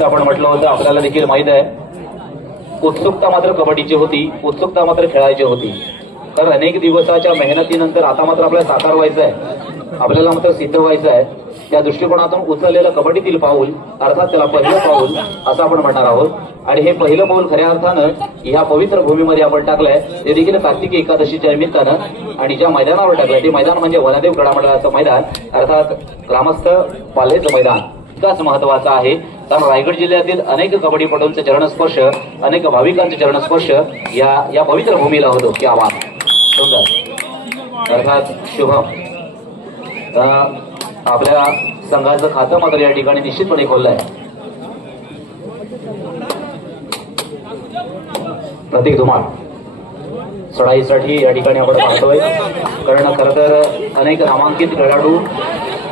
जसं आपण म्हटलं होतं आपल्याला देखील माहित आहे, उत्सुकता मात्र कबड्डीची होती, उत्सुकता मात्र खेळायची होती. तर अनेक दिवसाच्या मेहनतीनंतर आता मात्र आपल्याला साकार व्हायचं आहे, आपल्याला मात्र सिद्ध व्हायचं आहे. त्या दृष्टिकोनातून उचललेलं कबड्डीतील पाऊल अर्थात त्याला पहिलं पाऊल असं आपण म्हणणार आहोत. आणि हे पहिलं पाऊल खऱ्या अर्थानं ह्या पवित्र भूमीमध्ये आपण टाकलंय, ते देखील कार्तिकी एकादशीच्या निमित्तानं. आणि ज्या मैदानावर टाकलंय ते मैदान म्हणजे वनदेव क्रीडा मंडळाचं मैदान, अर्थात ग्रामस्थ पाल्हेचं मैदान. इतकाच महत्वाचा आहे कारण रायगड जिल्ह्यातील अनेक कबड्डीपटूंचे चरणस्पर्श, अनेक भाविकांचे चरणस्पर्श या पवित्र भूमीला होतो. की आवाज सुंदर अर्थात शुभम आपल्या संघाचं खातं मात्र या ठिकाणी निश्चितपणे खोललंय. प्रतीक धुमाळ चढाईसाठी या ठिकाणी आपण पाहतोय, कारण खरं तर अनेक नामांकित खेळाडू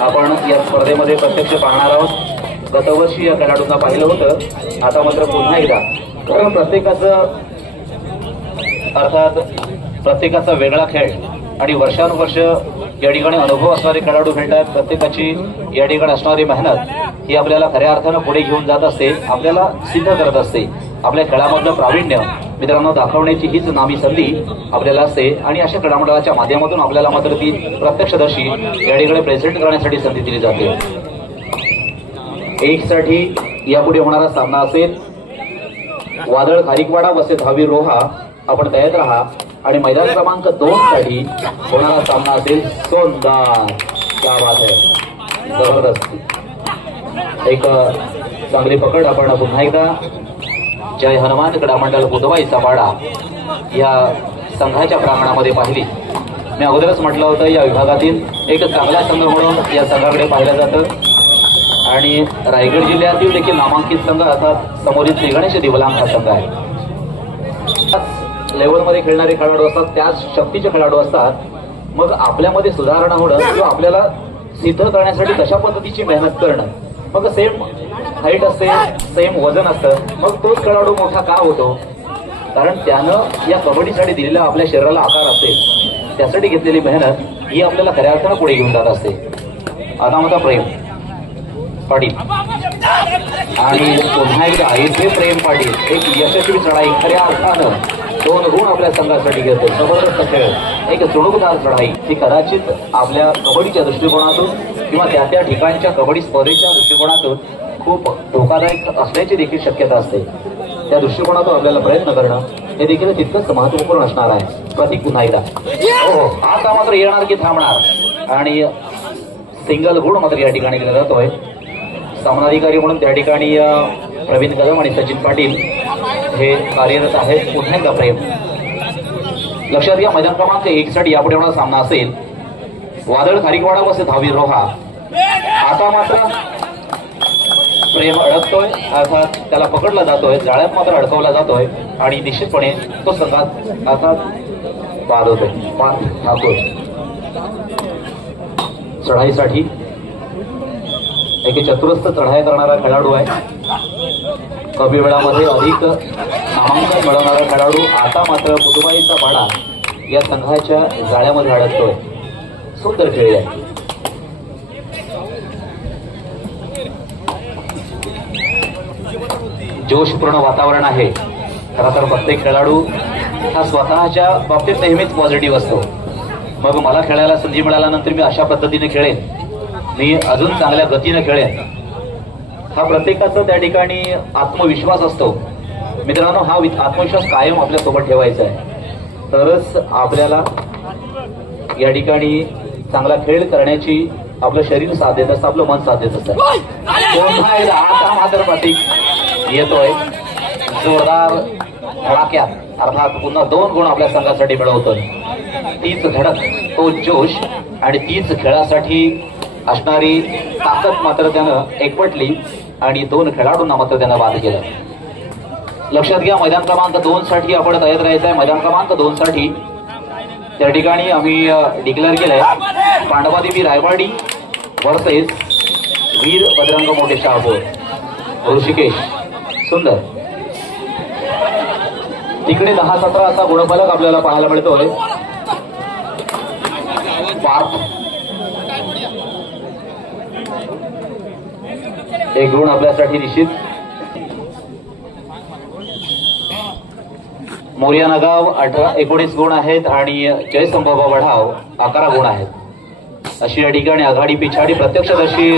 आपण या स्पर्धेमध्ये प्रत्यक्ष पाहणार आहोत. गतवर्षी या खेळाडूंना पाहिलं होतं, आता मात्र पुन्हा एकदा, कारण प्रत्येकाचा वेगळा खेळ आणि वर्षानुवर्ष या ठिकाणी अनुभव असणारे खेळाडू भेटतात. प्रत्येकाची या ठिकाणी असणारी मेहनत ही आपल्याला खऱ्या अर्थानं पुढे घेऊन जात असते, आपल्याला सिद्ध करत असते. आपल्या खेळामधलं प्रावीण्य मित्रांनो दाखवण्याची हीच नामी संधी आपल्याला असते. आणि अशा क्रीडामंडळाच्या माध्यमातून आपल्याला मात्र ती प्रत्यक्षदर्शी या ठिकाणी प्रेझेंट करण्यासाठी संधी दिली जाते. 1 साठी यापुढे होणारा सामना असेल वादळ खारीकवाडा वसे धावी रोहा. आपण तयार राहा. आणि मैदान क्रमांक 2 साठी होणारा सामना असेल सोनदार. क्या बात आहे, जबरदस्त एक चांगली पकड. आपण पुन्हा एकदा जय हनुमान क्रीडा मंडळ बुधवाईचा पाडा या संघाच्या प्रांगणामध्ये पाहिली. मी अगोदरच म्हटलं होतं या विभागातील एक चांगला संघ म्हणून या संघाकडे पाहिलं जातं. आणि रायगड जिल्ह्यातील देखील नामांकित संघ अर्थात समोरील श्री गणेश दिवलांग हा संघ आहे. लेवलमध्ये खेळणारे खेळाडू असतात, त्याच शक्तीचे खेळाडू असतात. मग आपल्यामध्ये सुधारणा होणं किंवा आपल्याला सिद्ध करण्यासाठी तशा पद्धतीची मेहनत करणं, मग सेम हाईट असते, सेम वजन असतं, मग तोच खेळाडू मोठा का होतो? कारण त्यानं या कबड्डीसाठी दिलेला आपल्या शरीराला आकार असेल, त्यासाठी घेतलेली मेहनत ही आपल्याला खऱ्या अर्थानं पुढे घेऊन जात असते. आता माझा प्रेम पाटील आणि पुन्हा एकदा इथे प्रेम पाटील एक यशस्वी चढाई खऱ्या अर्थानं 2 गुण आपल्या संघासाठी घेतो. जबरदस्त खेळ, एक चुणूकदार चढाई. ती कदाचित आपल्या कबड्डीच्या दृष्टिकोनातून किंवा त्या ठिकाणच्या कबड्डी स्पर्धेच्या दृष्टिकोनातून खूप धोकादायक असण्याची देखील शक्यता असते. त्या दृष्टिकोनातून आपल्याला प्रयत्न करणं हे देखील तितकंच महत्वपूर्ण असणार आहे. प्रतीक पुन्हा एकदा हो आता मात्र येणार की थांबणार. आणि सिंगल गुण मात्र या ठिकाणी केला जातोय. सामनाधिकारी म्हणून त्या ठिकाणी प्रवीण कदम आणि सचिन पाटील हे कार्यरत आहेत. पुन्हा एकदा प्रेम. लक्षात घ्या मैदान क्रमांक 1 साठी यापुढे होणारा सामना असेल वादळ खारीकवाडा वसे धावी रोहा. आता मात्र प्रेम अडकतोय, अर्थात त्याला पकडला जातोय, जाळ्यात मात्र अडकवला जातोय आणि निश्चितपणे तो संघात अर्थात बाद होतोय. पार्थ ठाकूर चढाईसाठी एक चतुरस्थ चढाई करणारा खेळाडू आहे. कमी वेळामध्ये अधिक नामांकन मिळवणारा खेळाडू आता मात्र बुधवाईचा पाडा या संघाच्या जाळ्यामध्ये अडकतोय. सुंदर खेळ आहे. जोशपूर्ण वातावरण आहे. खरं तर प्रत्येक खेळाडू हा स्वतःच्या बाबतीत नेहमीच पॉझिटिव्ह असतो. मग मला खेळायला संधी मिळाल्यानंतर मी अशा पद्धतीने खेळेन, मी अजून चांगल्या गतीने खेळेन, हा प्रत्येकाचा त्या ठिकाणी आत्मविश्वास असतो. मित्रांनो, हा आत्मविश्वास कायम आपल्यासोबत ठेवायचा आहे, तरच आपल्याला या ठिकाणी चांगला खेळ करण्याची आपलं शरीर साथ देत असतं, आपलं मन साथ देत असतं. आता मात्र प्रतीक येतोय जोरदार धडाक्यात, अर्थात पुन्हा 2 गुण आपल्या संघासाठी मिळवतोय. तीच धडक, तो जोश आणि तीच खेळासाठी असणारी ताकद मात्र त्यानं एकवटली आणि 2 खेळाडूंना मात्र त्यानं बाद केलं. लक्षात घ्या मैदान क्रमांक 2 साठी आपण तयार राहायचं आहे. मैदान क्रमांक 2 साठी त्या ठिकाणी आम्ही डिक्लेअर केलंय पांडवादेवी रायवाडी वर्सेस वीर बजरंग मोठे शहापूर ऋषिकेश. सुंदर तिकडे 10-17 असा गुणफलक आपल्याला पाहायला मिळतोय. पार्थ 1 गुण आपल्यासाठी निश्चित. मोरिया नागाव 19 गुण आहेत आणि जय संभोबा वढाव 11 गुण आहेत. अशी या ठिकाणी आघाडी पिछाडी प्रत्यक्षदर्शी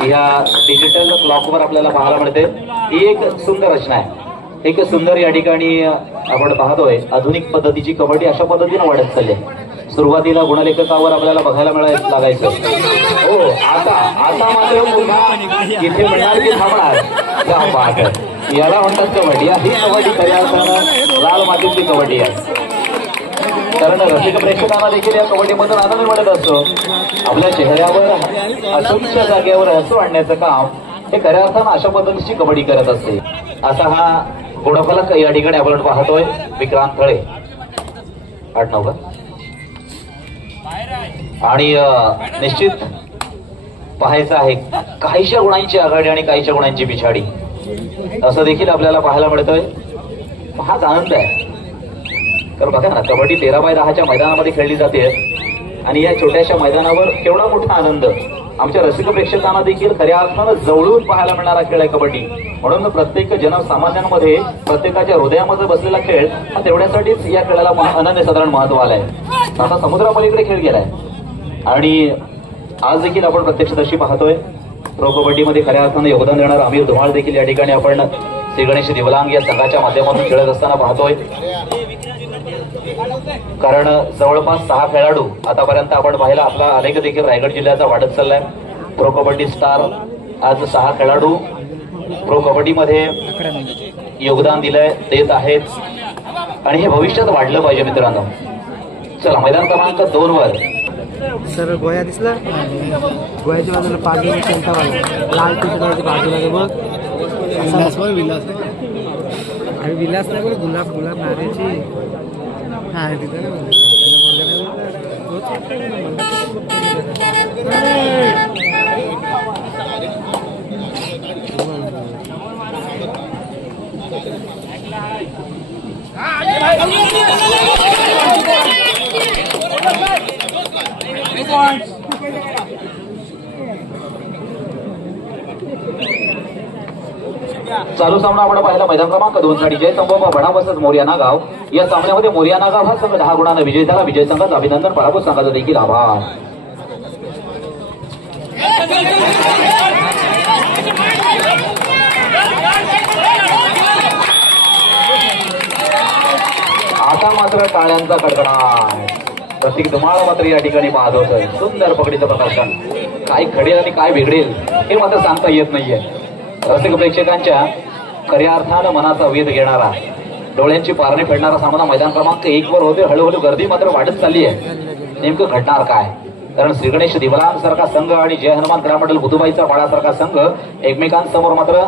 ह्या डिजिटल क्लॉकवर आपल्याला पाहायला मिळते. ही एक सुंदर रचना आहे. एक सुंदर या ठिकाणी आपण पाहतोय आधुनिक पद्धतीची कबड्डी अशा पद्धतीने वाढत चालली आहे. सुरुवातीला गुणलेखकावर आपल्याला बघायला लागायचं. हो, आता मात्र पुन्हा इथे मिळणार की थांबणार. याला म्हणतात कबड्डी. ही कबड्डी खऱ्या अर्थानं लाल मातीतली कबड्डी आहे. कारण रसिक प्रेक्षकांना देखील या कबड्डीमधून आनंद मिळत असतो. आपल्या चेहऱ्यावर असंख्य जागेवर हसू आणण्याचं काम हे खऱ्या अर्थानं अशा पद्धतीची कबड्डी करत असते. असा हा गुणफलक या ठिकाणी आपण पाहतोय. विक्रांत थळे 8-9 आणि निश्चित पाहायचं आहे काहीशा गुणांची आघाडी आणि काहीशा गुणांची पिछाडी असं देखील आपल्याला पाहायला मिळतंय. हाच आनंद आहे. तर बघा ना, कबड्डी 13x10च्या मैदानामध्ये खेळली जाते आणि या छोट्याशा मैदानावर केवढा मोठा आनंद आमच्या रसिक प्रेक्षकांना देखील खऱ्या अर्थानं जवळून पाहायला मिळणारा खेळ आहे कबड्डी. म्हणून प्रत्येक जनसामान्यांमध्ये प्रत्येकाच्या हृदयामध्ये बसलेला खेळ हा तेवढ्यासाठीच या खेळाला अनन्यसाधारण महत्व आलंय. आता समुद्रापलीकडे खेळ गेलाय आणि आज देखील आपण प्रत्यक्षदर्शी पाहतोय. प्रो कबड्डीमध्ये खऱ्या अर्थानं योगदान देणारा आमिर धुमाळ देखील या ठिकाणी आपण श्री गणेश दिवलांग या संघाच्या माध्यमातून खेळत असताना पाहतोय. कारण जवळपास 6 खेळाडू आतापर्यंत आपण पाहिला. आपला आलेख देखील रायगड जिल्ह्याचा वाढत चाललाय. प्रो कबड्डी स्टार आज 6 खेळाडू प्रो कबड्डीमध्ये योगदान देत आहेत आणि हे भविष्यात वाढलं पाहिजे मित्रांनो. चला मैदान क्रमांक 2 वर सर गोया दिसला. गोयाच्या बाजूला 5 जण कोणता लाल टी-शर्टवरती बाजूला बघ. विलास आणि विलास नाही बघ. गुलाब नाऱ्याची हा तिथे चालू सामना आपण पाहिला मैदान क्रमांक 2 साठी जय संभोबा वढाव वर्सेस मोरिया नागाव. या सामन्यामध्ये मोरिया नागाव हा संघ 10 गुणांना विजयी झाला. विजय संघाचं अभिनंदन. पराभूत संघाचा देखील आभार. आता मात्र टाळ्यांचा कडकडाट. प्रतीक धुमाळ मात्र या ठिकाणी पाहत होतोय. सुंदर पकडीचं प्रदर्शन. काय घडेल आणि काय बिघडेल हे मात्र सांगता येत नाहीये. रसिक प्रेक्षकांच्या खऱ्या अर्थानं मनाचा वेध घेणारा, डोळ्यांची पारणी फेडणारा सामना मैदान क्रमांक 1 वर होते. हळूहळू गर्दी मात्र वाढत चालली आहे. नेमकं घडणार काय? कारण श्री गणेश दिवलांग सारखा संघ आणि जय हनुमान क्रीडा मंडळ बुधुबाईचा पाडासारखा संघ एकमेकांसमोर मात्र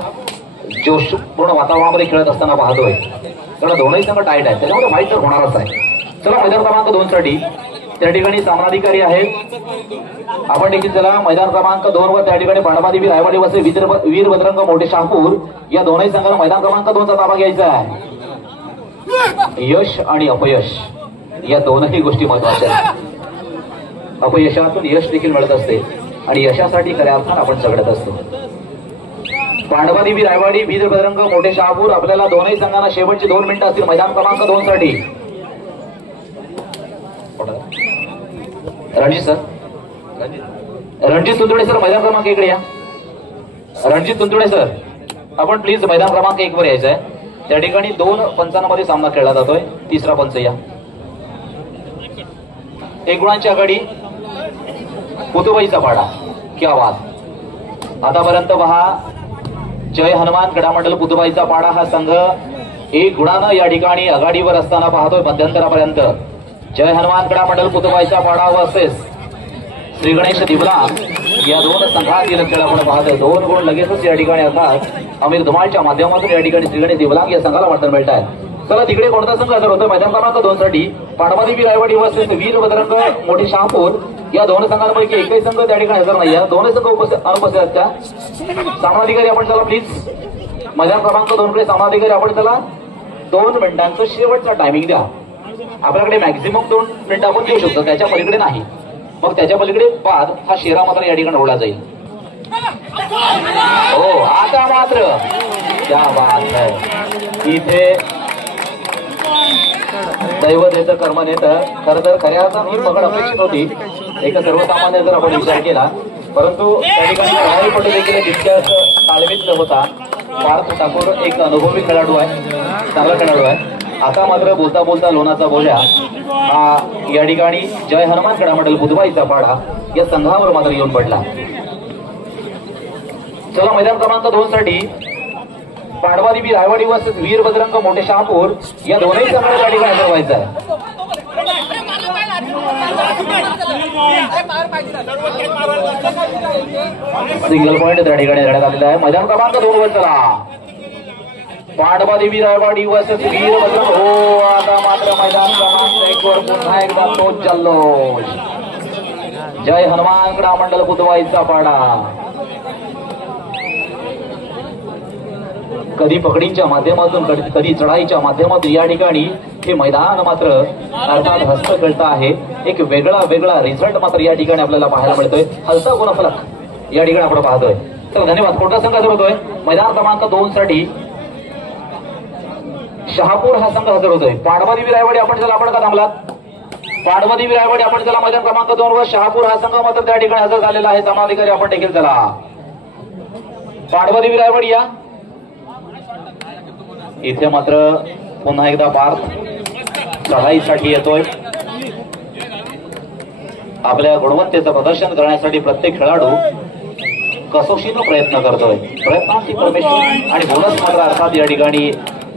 जोशपूर्ण वातावरणामध्ये खेळत असताना पाहतोय. कारण दोनही संघ टाईट आहेत, त्याच्यामुळे फाईट तर होणारच आहे. चला मैदान क्रमांक 2 साठी त्या ठिकाणी सामनाधिकारी आहेत. आपण देखील चला मैदान क्रमांक 2 वर त्या ठिकाणी पांडवादेवी रायवाडी वसे वीरभद्रंग मोठे शहापूर या दोनही संघाला मैदान क्रमांक 2 चा ताबा घ्यायचा आहे. यश आणि अपयश या दोनही गोष्टी महत्वाच्या आहेत. अपयशातून यश देखील मिळत असते आणि यशासाठी खऱ्या अर्थानं आपण झगडत असतो. पांडवादेवी रायवाडी वीरभद्रंग मोठे शहापूर आपल्याला दोनही संघांना शेवटची 2 मिनिटं असतील मैदान क्रमांक 2 साठी. रणजित सर, रणजित तुंतुडे सर मैदान क्रमांक 1 कडे या. रणजित तुंतुडे सर आपण प्लीज मैदान क्रमांक 1 वर यायचं आहे. त्या ठिकाणी 2 पंचांमध्ये सामना खेळला जातोय. 3रा पंच या. 1 गुणांची आघाडी पुतुबाईचा पाडा. क्या बात. आतापर्यंत पहा जय हनुमान क्रीडा मंडळ पुतुबाईचा पाडा हा संघ 1 गुणानं या ठिकाणी आघाडीवर असताना पाहतोय मध्यंतरापर्यंत. जय हनुमान क्रीडा मंडळ पुतुबाईचा पाडा वर्सेस श्री गणेश दिवलांग या 2 संघातील खेळ आपण पाहतोय. 2 गुण लगेचच या ठिकाणी अर्थात आमिर धुमाळच्या माध्यमातून या ठिकाणी श्री गणेश दिवलांग या संघाला वाटून मिळत आहे. चला तिकडे कोणता संघ हजर होतोय मैदान क्रमांक 2 साठी. पांडवादेवी रायवाडी वर्सेस वीरभद्रंग मोठे शहापूर या 2 संघांपैकी एकही संघ त्या ठिकाणी हजर नाही. या 2 संघ अनुपस्थित आहेत. त्या सामनाधिकारी आपण चला प्लीज मैदान क्रमांक 2 कडे सामनाधिकारी आपण चला 2 मिनिटांचं शेवटचा टायमिंग द्या. आपल्याकडे मॅक्झिमम 2 मिनिटं आपण देऊ शकतो, त्याच्या पलीकडे नाही. मग त्याच्या पलीकडे बाद हा शेरा मात्र या ठिकाणी ओढला जाईल. हो आता मात्र त्या बात आहे. इथे दैवतेचं कर्म नेतं. खरं तर खऱ्या अर्थात ही पकड अपेक्षित होती एक सर्वसामान्य जर आपण विचार केला, परंतु त्या ठिकाणी राहुल पटेल देखील तितक्याच ताळमेत होता. पार्थ ठाकूर एक अनुभवी खेळाडू आहे, चांगला खेळाडू आहे. आता मात्र बोलता बोलता लोणाचा बोल्या हा या ठिकाणी जय हनुमान क्रीडा मंडळ बुधवाईचा पाडा या संघावर मात्र येऊन पडला. चला मैदान क्रमांक 2 साठी पांडवादेवी रायवाडी वर्सेस वीर बजरंग मोठे शहापूर या दोन्ही संघाला त्या ठिकाणी हजर आहे. सिंगल पॉइंट त्या ठिकाणी देण्यात आलेला आहे. मैदान क्रमांक 2 वर चला पांडवादेवी रायवाडी वर्सेस वीर बजरंग. हो आता मात्र मैदान क्रमांक 1 वर पुन्हा एकदा तोच जल्लोष. जय हनुमान क्रीडा मंडळ बुधवाईचा पाडा. कधी पकडींच्या माध्यमातून कधी चढाईच्या माध्यमातून या ठिकाणी हे मैदान मात्र अर्थात हस्त खेळता आहे. एक वेगळा रिझल्ट मात्र या ठिकाणी आपल्याला पाहायला मिळतोय. हलता गुणफलक या ठिकाणी आपण पाहतोय. तर धन्यवाद. कोणता संघ हजर होतोय मैदान क्रमांक 2 साठी? शहापूर हा संघ हजर होतोय. पांडवादेवी रायवाडी आपण चला आपण का थांबलात? पांडवादेवी रायवाडी आपण चला मैदान क्रमांक 2 वर शहापूर हा संघ मात्र त्या ठिकाणी हजर झालेला आहे. समाधिकारी आपण देखील चला. पांडवादेवी रायवाडी या इथे मात्र पुन्हा एकदा पार्थ चढाईसाठी येतोय. आपल्या गुणवत्तेचं प्रदर्शन करण्यासाठी प्रत्येक खेळाडू कसोशीनं प्रयत्न करतोय. प्रयत्नांची परमेश्वर आणि बोनस मात्र अर्थात या ठिकाणी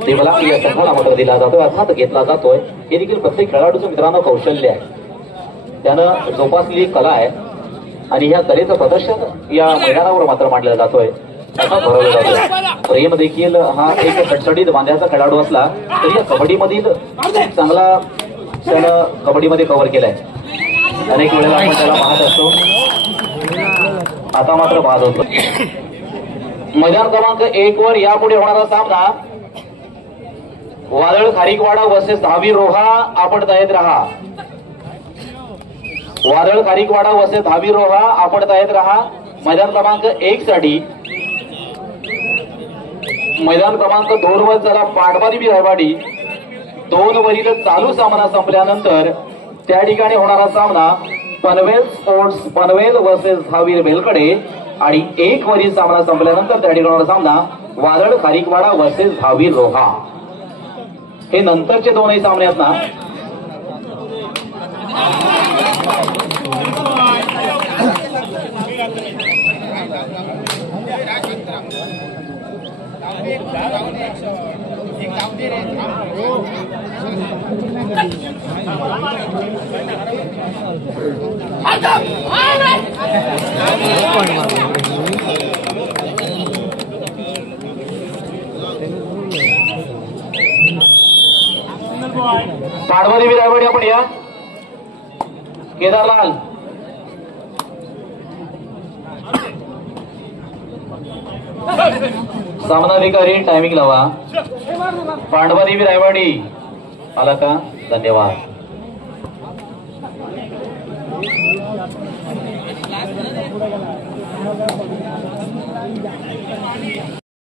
देवला या संघाला मात्र दिला जातोय, अर्थात घेतला जातोय. हे देखील प्रत्येक खेळाडूचं मित्रांनो कौशल्य आहे, त्यानं जोपासलेली कला आहे आणि ह्या कलेचं प्रदर्शन या मैदानावर मात्र मांडलं जातोय, असा भरवलं जातोय. प्रेम देखील हा एक सटसटीत बांध्याचा खेळाडू असला तरी या कबड्डीमधील चांगला त्यानं कबड्डीमध्ये कव्हर केलाय. अनेक वेळेला आपण त्याला पाहत असतो, आता मात्र पाहत होतो. मैदान क्रमांक 1 वर यापुढे होणारा सामना वादळ खारीकवाडा वर्सेस धावी रोहा. आपण तयार राहा. वादळ खारीकवाडा वर्सेस धावी रोहा. आपण तयार राहा. मैदान क्रमांक 1 साठी. मैदान क्रमांक 2 वर चला पांडवादेवी रायवाडी. 2 वरील चालू सामना संपल्यानंतर त्या ठिकाणी होणारा सामना पनवेल स्पोर्ट्स पनवेल वर्सेस धावीर बेलकडे आणि 1 वरील सामना संपल्यानंतर त्या ठिकाणी होणारा सामना वादळ खारीकवाडा वर्सेस धावीर रोहा. हे नंतरचे दोनही सामने आहेत ना. पांडवादेवी रायवाडी आपण या. केदारलाल सामनाधिकारी टायमिंग लावा. पांडवादेवी रायवाडी आला का? धन्यवाद.